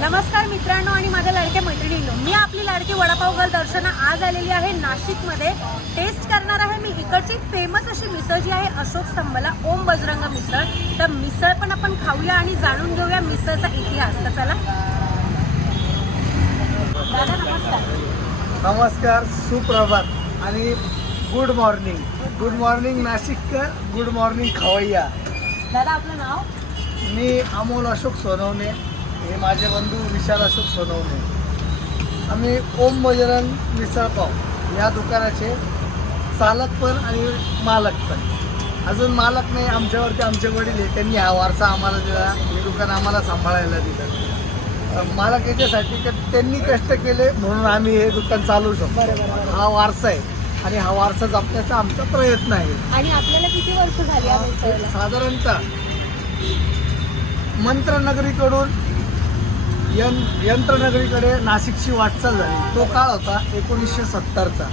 नमस्कार मित्रांनो आणि माझ्या लाडक्या मैत्रिणींनो, मी आपली लाडकी वडापाव गर्ल दर्शना आज आलेली आहे नाशिकमध्ये. टेस्ट करणार आहे मी इकडची फेमस अशी मिसळ जी आहे अशोक स्तंभला ओम बजरंग मिसळ. तर मिसळ पण आपण खाऊया आणि जाणून घेऊया मिसळचा इतिहास. तर चला. दादा नमस्कार. नमस्कार, सुप्रभात आणि गुड मॉर्निंग नाशिककर, गुड मॉर्निंग खवैया. दादा आपलं नाव? मी अमोल अशोक सोनवणे, हे माझे बंधू विशाल अशोक सोनवणे. आम्ही ओम बजरंग मिसळपाव या दुकानाचे चालक पण आणि मालक पण. अजून मालक नाही, आमच्यावरती आमचे वडील आहे, त्यांनी हा वारसा आम्हाला दिला, हे दुकान आम्हाला सांभाळायला दिलं. मालक याच्यासाठी की त्यांनी कष्ट केले म्हणून आम्ही हे दुकान चालवू शकतो. हा वारसा आहे आणि हा वारसा जपण्याचा आमचा प्रयत्न आहे. आणि आपल्याला किती वर्ष झाली या मिसळला? साधारणतः मंत्रनगरीकडून यंत्रनगरीकडे नाशिकची वाटचाल झाली. तो काळ होता 1970चा.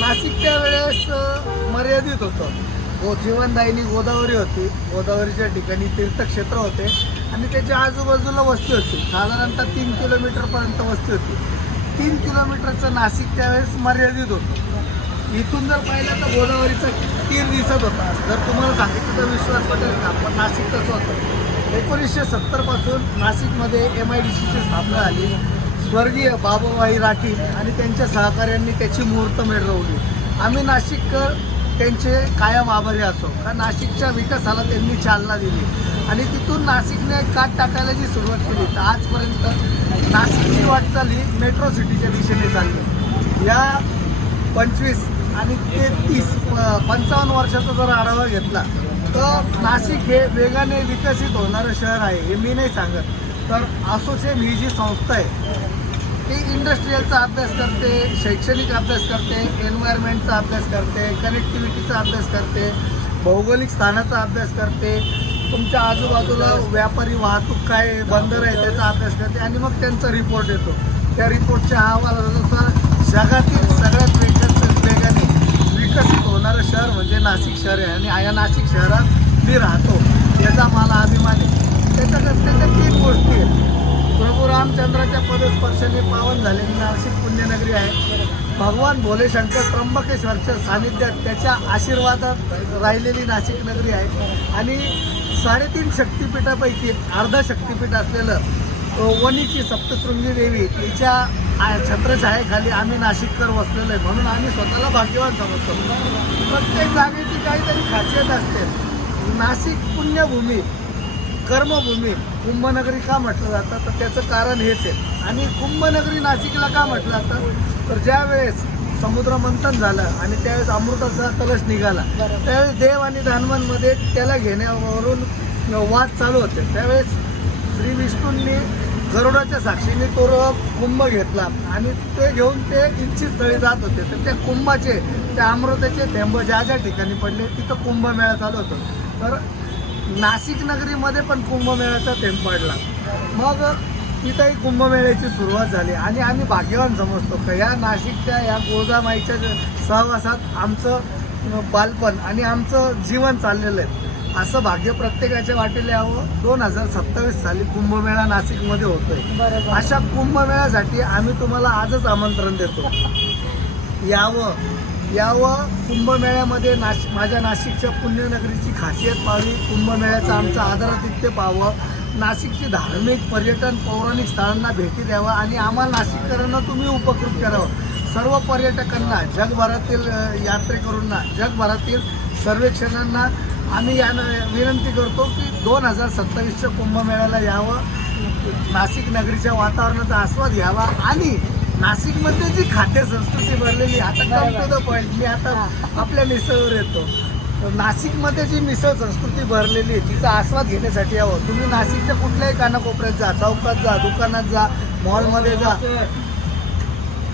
नाशिक त्यावेळेस मर्यादित होतं. जीवनदायिनी गोदावरी होती, गोदावरीच्या ठिकाणी तीर्थक्षेत्र होते आणि त्याच्या आजूबाजूला वस्ती होती. साधारणतः 3 किलोमीटरपर्यंत वस्ती होती. 3 किलोमीटरचं नाशिक त्यावेळेस मर्यादित होतं. इथून जर पाहिलं तर गोदावरीचा तीर दिसत होता. जर तुम्हाला सांगितलं तर विश्वास पटेल का, पण नाशिक तसं होतं. 1970 पासून नाशिकमध्ये MIDCची स्थापना झाली. स्वर्गीय बाबूभाई राठी आणि त्यांच्या सहकार्यांनी त्याची मुहूर्त मिळवली. आम्ही नाशिककर त्यांचे कायम आभारी असो, का नाशिकच्या विकासाला त्यांनी चालना दिली आणि तिथून नाशिकने काट टाकायला जी सुरुवात केली तर आजपर्यंत नाशिकची वाटचाल ही मेट्रो सिटीच्या दिशेने चालली. या 25 आणि 55 वर्षाचा जर आढावा घेतला तर नाशिक हे वेगाने विकसित होणारं शहर आहे. हे मी नाही सांगत, तर असोचेम ही जी संस्था आहे ती इंडस्ट्रीयलचा अभ्यास करते, शैक्षणिक अभ्यास करते, एन्व्हायरमेंटचा अभ्यास करते, कनेक्टिव्हिटीचा अभ्यास करते, भौगोलिक स्थानाचा अभ्यास करते, तुमच्या आजूबाजूला व्यापारी वाहतूक काय बंदर आहे त्याचा अभ्यास करते आणि मग त्यांचा रिपोर्ट येतो. त्या रिपोर्टच्या अहवालानुसार जगातील सगळ्यात वेगाने विकसित होणारं शहर म्हणजे नाशिक शहर आहे. आणि या नाशिक शहरात मी राहतो याचा मला अभिमान आहे. त्याच्या 3 गोष्टी आहेत. प्रभू रामचंद्राच्या पदस्पर्शाने पावन झालेली नाशिक पुण्यनगरी आहे. भगवान भोले शंकर त्र्यंबकेश्वरच्या सानिध्यात त्याच्या आशीर्वादात राहिलेली नाशिक नगरी आहे. आणि 3.5 शक्तिपीठापैकी अर्धा शक्तिपीठ असलेलं वणीची सप्तशृंगी देवी तिच्या छत्रछायेखाली आम्ही नाशिककर वसलेलो आहे. म्हणून आम्ही स्वतःला भाग्यवान समजतो. प्रत्येक जागेची काहीतरी खासियत असते. नाशिक पुण्यभूमी, कर्मभूमी, कुंभनगरी का म्हटलं जातं तर त्याचं कारण हेच आहे. आणि कुंभनगरी नाशिकला का म्हटलं जातं तर ज्या वेळेस समुद्र मंथन झालं आणि त्यावेळेस अमृताचा कलश निघाला, त्यावेळेस देव आणि दानवांमध्ये त्याला घेण्यावरून वाद चालू होते. त्यावेळेस श्री विष्णूंनी गरुडाच्या साक्षीने तो कुंभ घेतला आणि ते घेऊन ते इच्छित स्थळी जात होते. तर त्या कुंभाचे, त्या अमृताचे थेंब ज्या ज्या ठिकाणी पडले तिथं कुंभमेळा चालू होतो. तर नाशिक नगरीमध्ये पण कुंभमेळ्याचा थेंब पडला. मग तिथंही कुंभमेळ्याची सुरुवात झाली आणि आम्ही भाग्यवान समजतो का या नाशिकच्या या गोदामाईच्या सहवासात आमचं बालपण आणि आमचं जीवन चाललेलं आहे. असं भाग्य प्रत्येकाच्या वाटेला यावं. 2027 साली कुंभमेळा नाशिकमध्ये होतोय. अशा कुंभमेळ्यासाठी आम्ही तुम्हाला आजच आमंत्रण देतो. यावं कुंभमेळ्यामध्ये माझ्या नाशिकच्या पुण्यनगरीची खासियत पाहावी, कुंभमेळ्याचं आमचं आदरातिथ्य पाहावं, नाशिकची धार्मिक पर्यटन पौराणिक स्थळांना भेटी द्यावं आणि आम्हाला नाशिककरांना तुम्ही उपकृत करावं. सर्व पर्यटकांना, जगभरातील यात्रेकरूंना, जगभरातील सर्वेक्षणांना आम्ही विनंती करतो की 2027च्या कुंभमेळ्याला यावं, नाशिक नगरीच्या वातावरणाचा आस्वाद घ्यावा आणि नाशिकमध्ये जी खाद्य संस्कृती भरलेली, आता कम टू द पॉईंट, मी आता आपल्या मिसळवर येतो. नाशिकमध्ये जी मिसळ संस्कृती भरलेली आहे तिचा आस्वाद घेण्यासाठी यावं. तुम्ही नाशिकच्या कुठल्याही कानाकोपऱ्यात जा, चौकात जा, दुकानात जा, मॉलमध्ये जा,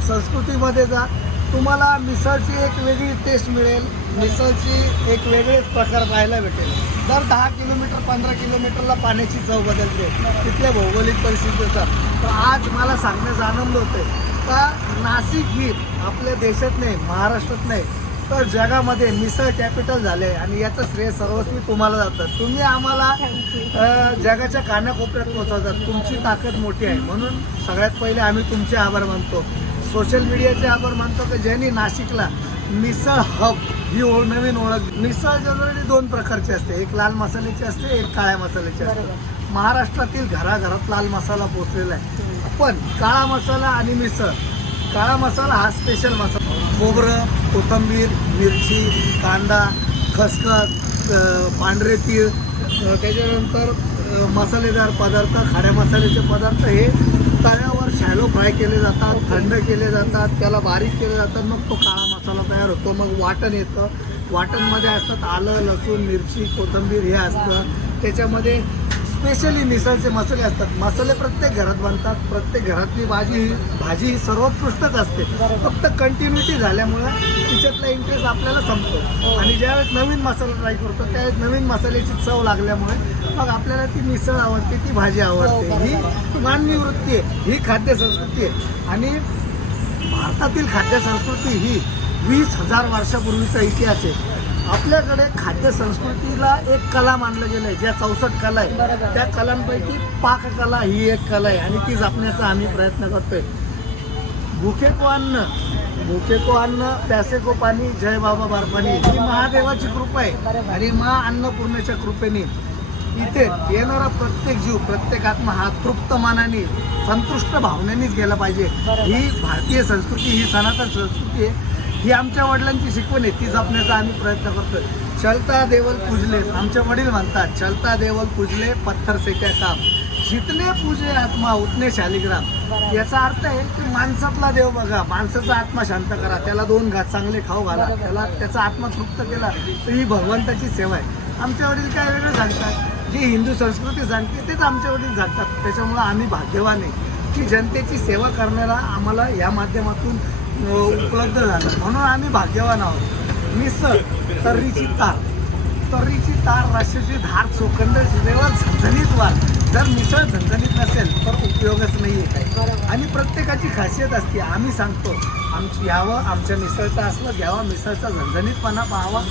संस्कृतीमध्ये जा, तुम्हाला मिसळची एक वेगळी टेस्ट मिळेल. मिसळची एक वेगळेच प्रकार पाहायला भेटेल. दर 10 किलोमीटर 15 किलोमीटरला पाण्याची चव बदलते तिथल्या भौगोलिक परिस्थितीचा. तर आज मला सांगण्याचा आनंद होतोय का नाशिक ही आपल्या देशात नाही, महाराष्ट्रात नाही, तर जगामध्ये मिसळ कॅपिटल झाले आणि याचं श्रेय सर्वस्वी तुम्हाला जातं. तुम्ही आम्हाला जगाच्या कानाकोपऱ्यात पोहोचवतात. तुमची ताकद मोठी आहे, म्हणून सगळ्यात पहिले आम्ही तुमचे आभार मानतो. सोशल मीडियाचे आभार मानतो की ज्यांनी नाशिकला मिसळ हब ही नवीन ओळख. मिसळ जनरली 2 प्रकारची असते, एक लाल मसाल्याची असते, एक काळ्या मसाल्याची असते. महाराष्ट्रातील घराघरात लाल मसाला पोचलेला आहे, पण काळा मसाला आणि मिसळ, काळा मसाला हा स्पेशल मसाला. खोबरं, कोथिंबीर, मिरची, कांदा, खसखस, पांढरे तीळ, त्याच्यानंतर मसालेदार पदार्थ, खड्या मसाल्याचे पदार्थ हे तव्यावर शॅलो फ्राय केले जातात, थंड केले जातात, त्याला बारीक केले जातात, मग तो काळा मसाला तयार होतो. मग वाटण येतं, वाटणमध्ये असतात आलं, लसूण, मिरची, कोथिंबीर हे असतं. त्याच्यामध्ये स्पेशली मिसळचे मसाले असतात. मसाले प्रत्येक घरात बनतात, प्रत्येक घरातली भाजी ही सर्वोत्कृष्टच असते. फक्त कंटिन्युटी झाल्यामुळं तिच्यातला इंटरेस्ट आपल्याला संपतो आणि ज्यावेळेस नवीन मसाला ट्राय करतो त्यावेळेस नवीन मसाल्याची चव लागल्यामुळे मग आपल्याला ती मिसळ आवडते, ती भाजी आवडते. ही मानवी वृत्ती आहे, ही खाद्य संस्कृती आहे. आणि भारतातील खाद्य संस्कृती ही 20,000 वर्षापूर्वीचा इतिहास आहे. आपल्याकडे खाद्य संस्कृतीला एक कला मानलं गेलं आहे, ज्या 64 कला आहे त्या कलांपैकी पाककला ही एक कला आहे आणि ती जपण्याचा आम्ही प्रयत्न करतोय. भुके को अन्न प्यासे को पाणी, जय बाबा बारपाणी ही महादेवाची कृपा आहे आणि मा अन्नपूर्णेच्या कृपेने इथे येणारा प्रत्येक जीव, प्रत्येक आत्मा हा तृप्त मनाने, संतुष्ट भावनेनेच गेला पाहिजे. ही भारतीय संस्कृती, ही सनातन संस्कृती आहे, ही आमच्या वडिलांची शिकवण आहे, ती जपण्याचा आम्ही प्रयत्न करतोय. चलता देवल पूजले, आमचे वडील म्हणतात, चलता देवल पूजले पत्थर से क्या काम, जितने पूजे आत्मा उतने शालिग्राम. याचा अर्थ आहे की माणसातला देव बघा, माणसाचा आत्मा शांत करा, त्याला 2 घास चांगले खाऊ घाला, त्याला त्याचा आत्मा तृप्त केला तर ही भगवंताची सेवा आहे. आमच्या वडील काय वेगळं सांगतात, जी हिंदू संस्कृती सांगते तेच आमच्या वडील सांगतात. त्याच्यामुळं आम्ही भाग्यवान आहे की जनतेची सेवा करण्याला आम्हाला या माध्यमातून उपलब्ध झालं, म्हणून आम्ही भाग्यवान आहोत. मिसळ तर्रीची तार रश्याची धार चोखंद शिरेवर झणझणीत वार. जर मिसळ झणझणीत नसेल तर उपयोगच नाही आहे काही. आणि प्रत्येकाची खासियत असते, आम्ही सांगतो आमची यावं, आमच्या मिसळचा असलं घ्यावा, मिसळचा झणझणीतपणा पाहावा,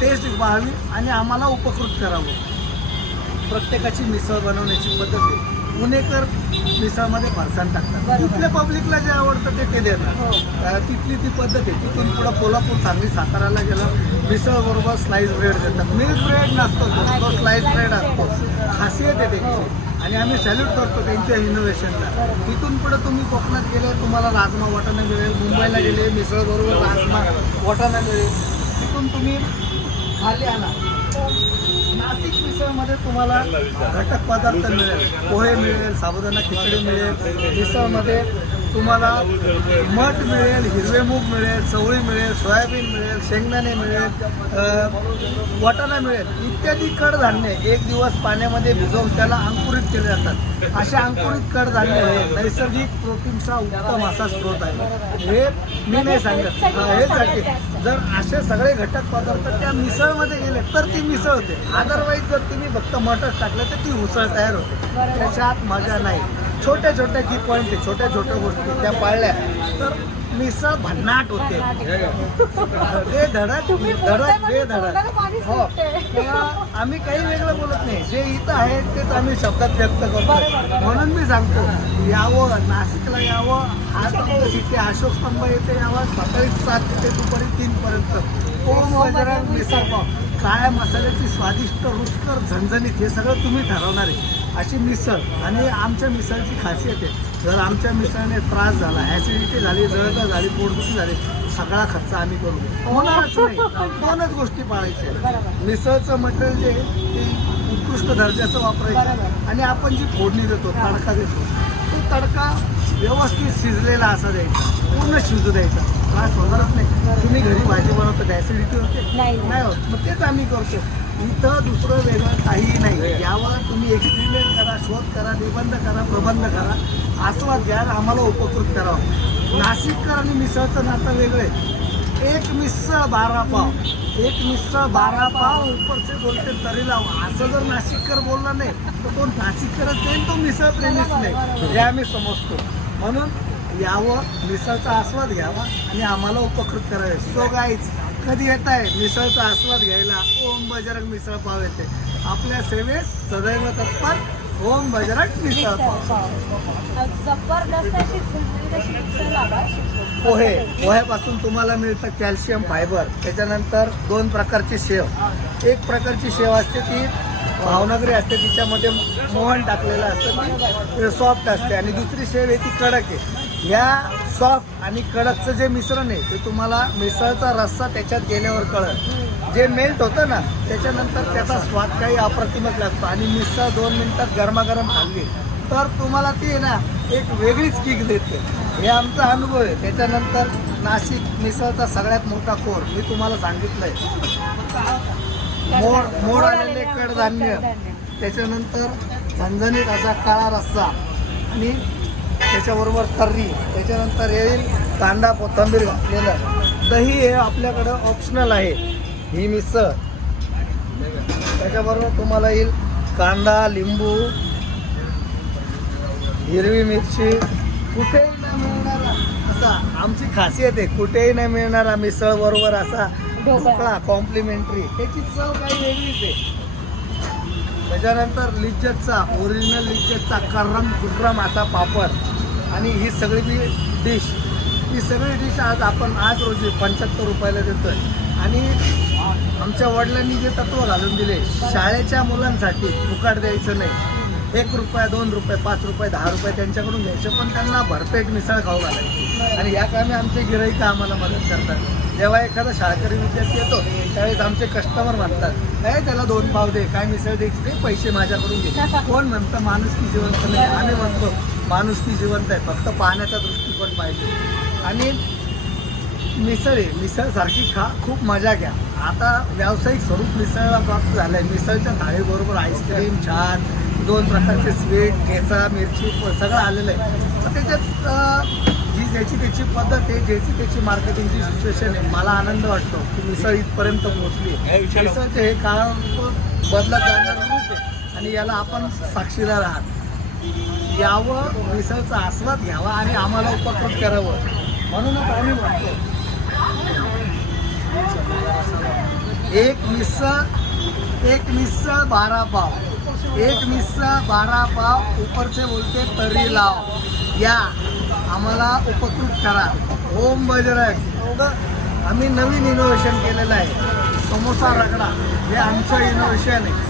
टेस्ट पाहावी आणि आम्हाला उपकृत करावं. प्रत्येकाची मिसळ बनवण्याची पद्धत आहे. पुणेकर मिसळमध्ये फरसाण टाकतात, तिथल्या पब्लिकला जे आवडतं ते देतात, तिथली ती पद्धत आहे. तिथून पुढं कोल्हापूर, सांगली, साताराला गेलं मिसळ बरोबर स्लाइस ब्रेड देतात. मिल्क ब्रेड नसतो, तो स्लाइस ब्रेड असतो, खासियत आहे त्याची आणि आम्ही सॅल्यूट करतो त्यांच्या इनोव्हेशनला. तिथून पुढं तुम्ही कोकणात गेले तुम्हाला राजमा वाटाणा मिळेल, मुंबईला गेले मिसळ बरोबर राजमा वाटाणा मिळेल, तिथून तुम्ही खाली आणा. नाशिक मिसळमध्ये तुम्हाला घटक पदार्थ मिळेल, पोहे मिळेल, साबुदाणा खिचडी मिळेल, मिसळमध्ये तुम्हाला मठ मिळेल, हिरवे मूग मिळेल, चवळी मिळेल, सोयाबीन मिळेल, शेंगदाणे मिळेल, वाटाणा मिळेल इत्यादी कडधान्य 1 दिवस पाण्यामध्ये भिजवून त्याला अंकुरित केले जातात. अशा अंकुरित कडधान्य हे नैसर्गिक प्रोटीनचा उत्तम असा स्रोत आहे. हे मी नाही सांगत, हेच आहे. जर असे सगळे घटक पदार्थ त्या मिसळमध्ये गेले तर ती मिसळ होते. अदरवाईज जर तुम्ही फक्त मटच टाकलं तर ती उसळ तयार होते. त्याच्यात मजा नाही. छोट्या छोट्या की पॉईंट आहे, छोट्या छोट्या गोष्टी त्या पाळल्या तर मिसळ भन्नाट होते. ते धडक बे धडक. हो, आम्ही काही वेगळं बोलत नाही, जे इथं आहे तेच आम्ही शब्दात व्यक्त करतो. म्हणून मी सांगतो यावं, नाशिकला यावं, सिटी अशोक स्तंभ येथे यावं, सकाळी 7 ते दुपारी 3 पर्यंत. ओम बजरंग मिसळ पाव, काळ्या मसाल्याची स्वादिष्ट, रुचकर, झणझणीत हे सगळं तुम्ही ठरवणार आहे अशी मिसळ. आणि आमच्या मिसळची खासियत आहे, जर आमच्या मिसळने त्रास झाला, ॲसिडिटी झाली, जळजळ झाली, पोटदुखी झाली, सगळा खर्च आम्ही करू, होणारच नाही. 2च गोष्टी पाळायच्या. मिसळचं मटेरियल जे ते उत्कृष्ट दर्जाचं वापरायचं आणि आपण जी फोडणी देतो, तडका देतो, तो तडका व्यवस्थित शिजलेला असा द्यायचा, पूर्ण शिजू द्यायचा, त्रास होणारच नाही. तुम्ही घरी भाजी बनवतो ॲसिडिटी होते नाही होत, मग तेच आम्ही करतो. इथं दुसरं वेगळं काहीही नाही. यावर तुम्ही एक्सपेरिमेंट करा, शोध करा, निबंध करा, प्रबंध करा, आस्वाद घ्या, आम्हाला उपकृत करावं. नाशिककर आणि मिसळचं नातं वेगळं आहे. एक मिसळ 12 पाव, एक मिसळ 12 पाव, उपरचे बोलते तरी लाव. असं जर नाशिककर बोलला नाही तर तो नाशिककरच नाही, तो मिसळ प्रेमीच नाही, हे आम्ही समजतो. म्हणून यावं, मिसळचा आस्वाद घ्यावा आणि आम्हाला उपकृत करावे. सो गाईज, कधी येत आहे मिसळचा आस्वाद घ्यायला, ओम बजरंग मिसळ पाव येते. आपल्या सेवेस सदैव तत्पर ओम बजरंग मिसळ पाव. जबरदस्त अशी झणझणीत अशी मिसळ लावा. पोह्यापासून तुम्हाला मिळतं कॅल्शियम फायबर. त्याच्यानंतर 2 प्रकारची शेव. एक प्रकारची शेव असते ती भावनगरी असते, तिच्यामध्ये मोहन टाकलेलं असतं, ती सॉफ्ट असते. आणि दुसरी शेव आहे ती कडक आहे. ह्या सॉफ्ट आणि कडकचं जे मिश्रण आहे ते तुम्हाला मिसळचा रस्सा त्याच्यात गेल्यावर कळत. जे मेल्ट होतं ना त्याच्यानंतर त्याचा स्वाद काही अप्रतिमच लागतो. आणि मिसळ 2 मिनिटात गरमागरम खाल्ली तर तुम्हाला ती आहे ना एक वेगळीच किक देते. हे आमचा अनुभव आहे. त्याच्यानंतर नाशिक मिसळचा सगळ्यात मोठा कोर मी तुम्हाला सांगितलंय. मोड आलेले कडधान्य, त्याच्यानंतर झणझणीत असा काळा रस्सा आणि त्याच्याबरोबर तर्री, त्याच्यानंतर येईल कांदा कोथिंबीर घातलेलं दही. हे आपल्याकडं ऑप्शनल आहे. ही मिसळ त्याच्याबरोबर तुम्हाला येईल कांदा, लिंबू, हिरवी मिरची. कुठेही नाही मिळणारा असा आमची खासियत आहे. कुठेही नाही मिळणारा मिसळ बरोबर असा ढोकळा कॉम्प्लिमेंटरी. त्याची चव काही वेगळीच आहे. त्याच्यानंतर लिज्जतचा ओरिजिनल लिज्जतचा कर्रम असा पापड. आणि ही सगळी ही सगळी डिश आज रोजी 75 रुपयाला देतोय. आणि आमच्या वडिलांनी जे तत्व घालून दिले, शाळेच्या मुलांसाठी फुकाट द्यायचं नाही. 1 रुपया, 2 रुपये, 5 रुपये, 10 रुपये त्यांच्याकडून घ्यायचे, पण त्यांना भरपेट मिसळ खाऊ घालायची. आणि या कामी आमचे गिराईक आम्हाला मदत करतात. जेव्हा एखादा शाळकरी विद्यार्थी येतो त्यावेळेस आमचे कस्टमर म्हणतात, काय त्याला 2 पाव दे, काय मिसळ द्यायची ते पैसे माझ्याकडून घे. कोण म्हणतं माणुसकी जिवंत नाही? आम्ही म्हणतो माणुसकी जिवंत आहे, फक्त पाहण्याचा दृष्टिकोन पाहिजे. आणि मिसळसारखी खूप मजा घ्या. आता व्यावसायिक स्वरूप मिसळला प्राप्त झालं आहे. मिसळच्या थाळीबरोबर आईस्क्रीम, छान 2 प्रकारचे स्वीट, ठेचा, मिरची सगळं आलेलं आहे. तर त्याच्यात जी ज्याची त्याची पद्धत आहे, ज्याची त्याची मार्केटिंगची सिच्युएशन आहे. मला आनंद वाटतो की मिसळ इथपर्यंत पोहोचली आहे. मिसळचे हे काळ बदलत जाणारं रूप आहे आणि याला आपण साक्षीदार आहात. यावं, मिसळचा आस्वाद घ्यावा आणि आम्हाला उपकृत करावं म्हणूनच आम्ही म्हणतो एक मिसळ 12 पाव. एक मिसळ 12 पाव, ऊपर से बोलते तर्री लाव. या आम्हाला उपकृत करा. ओम बजरंग. आम्ही नवीन इनोव्हेशन केलेलं आहे, समोसा रगडा. हे आमचं इनोव्हेशन आहे.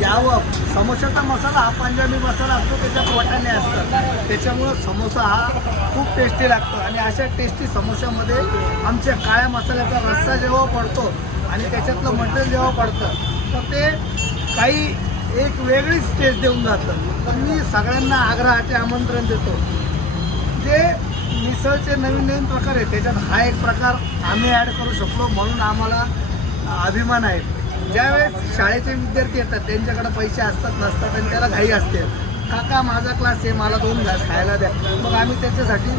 यावं. समोसाचा मसाला हा पंजाबी मसाला असतो, त्याच्यात वाटाणे असतात, त्याच्यामुळं समोसा हा खूप टेस्टी लागतो. आणि अशा टेस्टी समोशामध्ये आमच्या काळ्या मसाल्याचा रस्सा जेव्हा पडतो आणि त्याच्यातलं मटेरियल जेव्हा पडतं तर ते काही एक वेगळीच टेस्ट देऊन जातं. तर मी सगळ्यांना आग्रहाचे आमंत्रण देतो. जे मिसळचे नवीन प्रकार आहेत त्याच्यात हा एक प्रकार आम्ही ॲड करू शकलो म्हणून आम्हाला अभिमान आहे. ज्यावेळेस शाळेचे विद्यार्थी येतात त्यांच्याकडे पैसे असतात नसतात आणि त्याला घाई असते, काका माझा क्लास आहे, मला 2 घास खायला द्या. मग आम्ही त्याच्यासाठी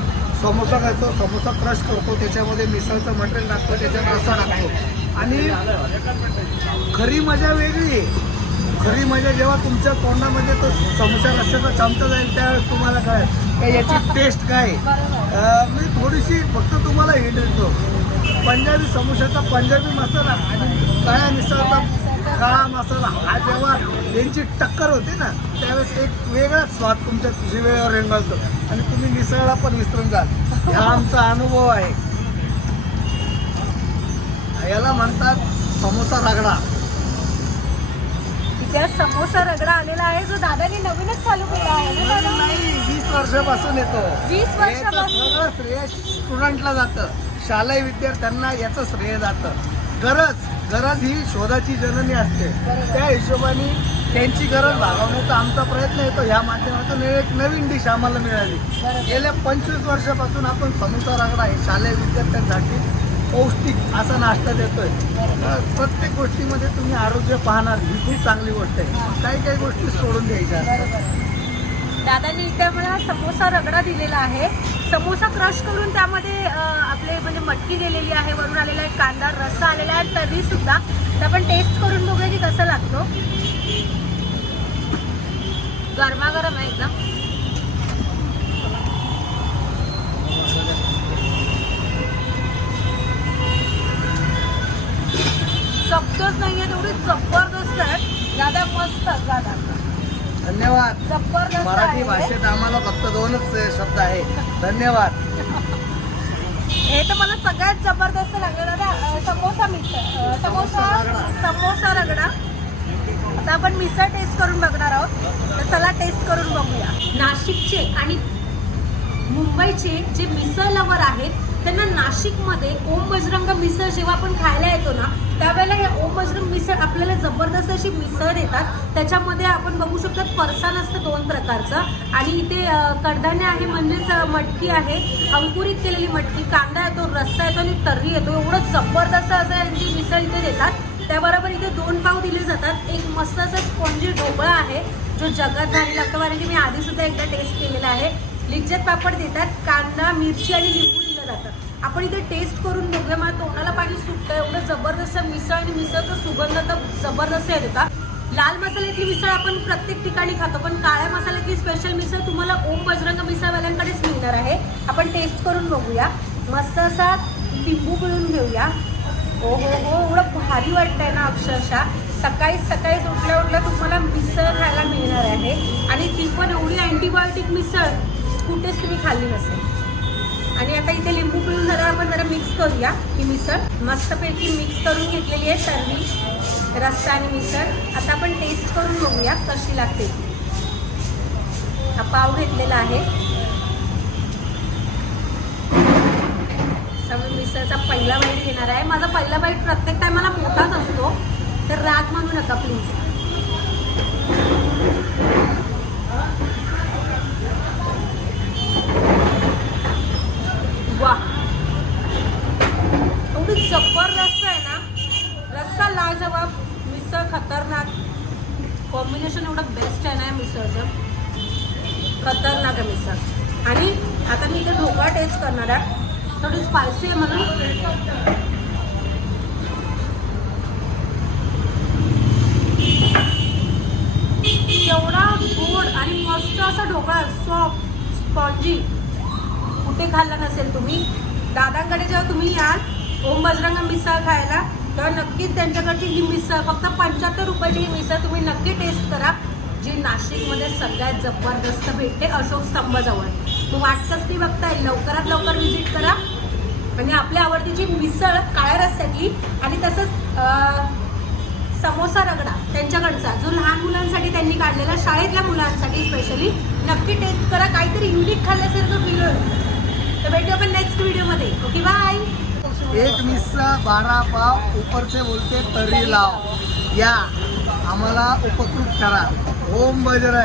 समोसा करतो, समोसा क्रश करतो, त्याच्यामध्ये मिसळचं मटेरियल टाकतो, त्याच्यात रस्सा टाकतो. आणि खरी मजा वेगळी आहे. खरी मजा जेव्हा तुमच्या तोंडामध्ये तो समोसा रस्त्याचा चमचा जाईल त्यावेळेस तुम्हाला काय याची टेस्ट काय. मी थोडीशी फक्त तुम्हाला हिंट देतो. पंजाबी समोसाचा पंजाबी मसाला आणि काळ्या मिसळचा काळा मसाला हा जेव्हा यांची टक्कर होते ना त्यावेळेस एक वेगळाच स्वाद तुमच्या जिभेवर रेंगाळतो आणि तुम्ही मिसळला पण विसरून जाल. हा आमचा अनुभव आहे. याला म्हणतात समोसा रगडा. त्या समोसा रगडा आलेला आहे जो दादानी नवीनच चालू केला आहे ना दादा? नाही, 20 वर्षापासून येतो. 20 वर्षापासून सगळं श्रेय स्टुडंटला जातं, शालेय विद्यार्थ्यांना याचं श्रेय जातं. गरज ही शोधाची जननी असते. त्या हिशोबाने त्यांची गरज भागवण्याचा आमचा प्रयत्न येतो. ह्या माध्यमातून एक नवीन डिश आम्हाला मिळाली. गेल्या 25 वर्षापासून आपण समोसा रगडा हे शालेय विद्यार्थ्यांसाठी पौष्टिक असा नाश्ता देतोय. प्रत्येक गोष्टीमध्ये तुम्ही आरोग्य पाहणार ही खूप चांगली गोष्ट आहे. काही गोष्टी सोडून द्यायच्या. दादांनी इथे आम्हाला समोसा रगडा दिलेला आहे. समोसा क्रश करून त्यामध्ये आपले म्हणजे मटकी दिलेली आहे, वरून आलेला आहे कांदा, रस्सा आलेला आहे, तर्री सुद्धा. तर आपण टेस्ट करून बघूया की कसा लागतो. गरमागरम आहे एकदम. असं मराठी आहे. भाषेत आम्हाला फक्त 2च शब्द आहे. धन्यवाद. हे तर मला सगळ्यात जबरदस्त लागलं दादा. समोसा मिसळ, समोसा रगडा. आता आपण मिसळ टेस्ट करून बघणार आहोत, तर चला टेस्ट करून बघूया. नाशिकचे आणि मुंबईचे जे मिसळ लवर आहेत त्यांना नाशिकमध्ये ओम बजरंग मिसळ जेव्हा आपण खायला येतो ना, त्यावेळेला हे ओम बजरंग मिसळ आपल्याला जबरदस्त अशी मिसळ देतात. त्याच्यामध्ये आपण बघू शकतो फरसाण असतं 2 प्रकारचं आणि इथे कडधान्य आहे, म्हणजेच मटकी आहे, अंकुरित केलेली मटकी, कांदा येतो, रस्सा येतो आणि तर्री येतो. एवढं जबरदस्त असं यांची मिसळ इथे देतात. त्याबरोबर इथे 2 पाव दिले जातात. एक मस्त असं स्पॉन्जी ढोकळा आहे जो जगात भारी लागतो, कारण की मी आधीसुद्धा एकदा टेस्ट केलेला आहे. लिज्जत पापड देतात, कांदा, मिरची आणि लिंबू दिलं जातं. आपण इथे टेस्ट करून बघूया. मला तोंडाला पाणी सुटतं, एवढं जबरदस्त मिसळ आणि मिसळचा सुगंध तर जबरदस्त येत होता. लाल मसाल्यातली मिसळ आपण प्रत्येक ठिकाणी खातो, पण काळ्या मसाल्यातली स्पेशल मिसळ तुम्हाला ओम बजरंग मिसळवाल्यांकडेच मिळणार आहे. आपण टेस्ट करून बघूया. मस्त असा लिंबू पिळून घेऊया. हो हो हो, एवढं भारी वाटतंय ना अक्षरशः. सकाळी उठल्या तुम्हाला मिसळ खायला मिळणार आहे आणि ती पण एवढी अँटीबायोटिक मिसळ कुठेच तुम्ही खाल्ली नसेल. आणि आता इथे लिंबू पिळून आपण जरा मिक्स करूया. ही मिसळ मस्तपैकी मिक्स करून घेतलेली आहे, तर्री, रस्सा आणि मिसळ. आता आपण टेस्ट करून बघूया कशी लागते. हा पाव घेतलेला आहे. मी मिसळचा पहिला बाईट घेणार आहे. माझा पहिला बाईट प्रत्येक टायमाला मोठाच असतो, तर राग म्हणू नका प्लीज. वा, एवढी जबरदस्त आहे ना. रस्सा लाजवाब, मिसळ खतरनाक. कॉम्बिनेशन एवढं बेस्ट आहे ना मिसळचं, खतरनाक आहे मिसळ. आणि आता मी इथे ढोकळा टेस्ट करणार आहे. थोडी स्पायसी आहे म्हणून एवढा गोड आणि मस्त असा ढोकळा, सॉफ्ट, स्पॉन्जी. कुठे खाल्ला नसेल तुम्ही. दादांकडे जेव्हा तुम्ही याल ओम बजरंग मिसळ खायला, तेव्हा नक्कीच त्यांच्याकडची ही मिसळ फक्त 75 रुपयाची ही मिसळ तुम्ही नक्की टेस्ट करा, जी नाशिकमध्ये सगळ्यात जबरदस्त भेटते अशोक स्तंभाजवळ. मग वाट कसली बघताय, लवकरात लवकर व्हिजिट करा. म्हणजे आपल्या आवडतीची मिसळ काळ्या रस्त्यातली आणि तसंच समोसा रगडा त्यांच्याकडचा जो लहान मुलांसाठी त्यांनी काढलेला, शाळेतल्या मुलांसाठी स्पेशली नक्की टेस्ट करा. काहीतरी युनिक खाल्ल्यासारखं फील होईल. तर भेटू आपण नेक्स्ट व्हिडिओमध्ये. Okay, bye. एक मिसळ 12 पाव, ऊपर से बोलते तर्री लाव. या आम्हाला उपकृत करा. ओम बजरंग.